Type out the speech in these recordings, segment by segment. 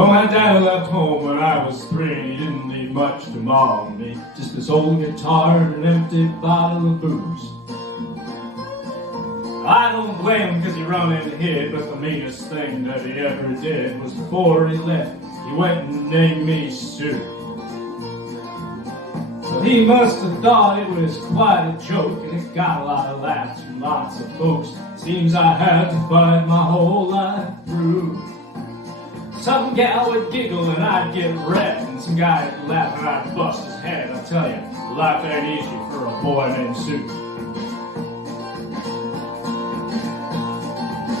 Well, my dad left home when I was 3, and he didn't leave much to mom and me. Just this old guitar and an empty bottle of booze. I don't blame him because he run and hid, but the meanest thing that he ever did was before he left, he went and named me Sue. Well, he must have thought it was quite a joke, and it got a lot of laughs from lots of folks. Seems I had to fight my whole life through. Some gal would giggle and I'd get red, and some guy would laugh and I'd bust his head. I tell you, life ain't easy for a boy named Sue.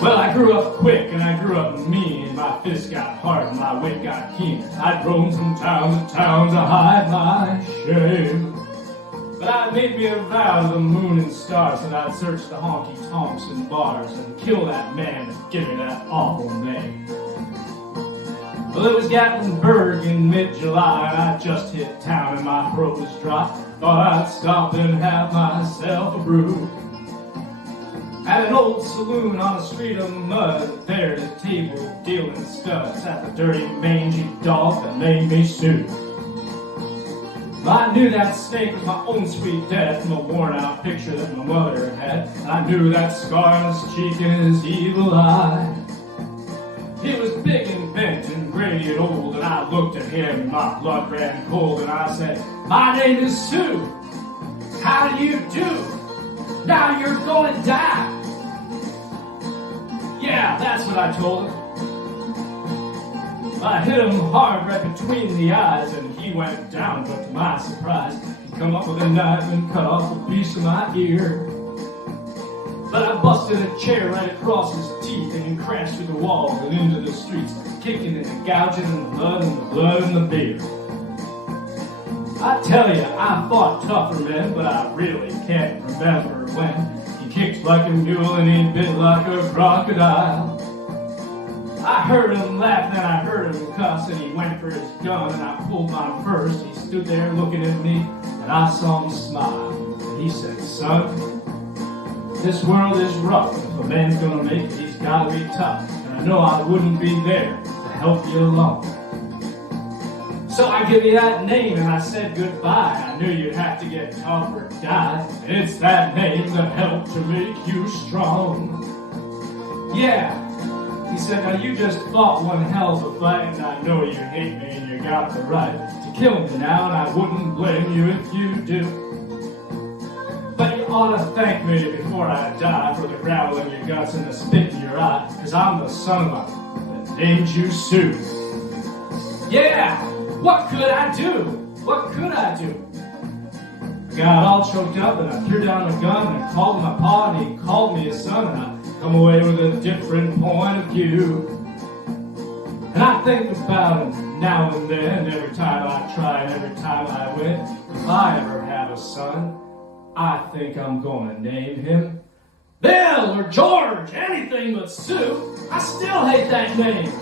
Well, I grew up quick and I grew up mean, and my fists got hard and my wit got keen. I'd roam from town to town to hide my shame. But I made me a vow to the moon and stars that I'd search the honky-tonks and bars and kill that man that gave me that awful name. Well, it was Gatlinburg in mid-July, and I just hit town and my throat was dry. Thought I'd stop and have myself a brew. At an old saloon on a street of mud, there at a table dealing studs, sat the dirty mangy dog that made me Sue. I knew that snake was my own sweet death from a worn-out picture that my mother had. I knew that scar on his cheek and his evil eye. He was big and bent and gray and old, and I looked at him and my blood ran cold, and I said, "My name is Sue. How do you do? Now you're gonna die." Yeah, that's what I told him. I hit him hard right between the eyes, and he went down, but to my surprise, he come up with a knife and cut off a piece of my ear. But I busted a chair right across his teeth, and he crashed through the walls and into the streets, kicking and gouging and the blood and the beer. I tell you, I fought tougher men, but I really can't remember when. He kicked like a mule and he bit like a crocodile. I heard him laugh, then I heard him cuss, and he went for his gun, and I pulled mine first. He stood there looking at me, and I saw him smile. And he said, "Son, this world is rough. If a man's gonna make it, he's gotta be tough. And I know I wouldn't be there to help you along. So I give you that name and I said goodbye. I knew you'd have to get tough or die. And it's that name that helped to make you strong." Yeah, he said, "Now you just fought one hell of a fight, and I know you hate me and you got the right to kill me now, and I wouldn't blame you if you do. But you ought to thank me before I die for the growl in your guts and the spit in your eye, because I'm the son of a that named you Sue." Yeah, what could I do? What could I do? I got all choked up and I threw down a gun and I called my pa and he called me his son, and I come away with a different point of view. And I think about him now and then, every time I try and every time I win. If I ever have a son, I think I'm gonna name him Bill or George, anything but Sue. I still hate that name.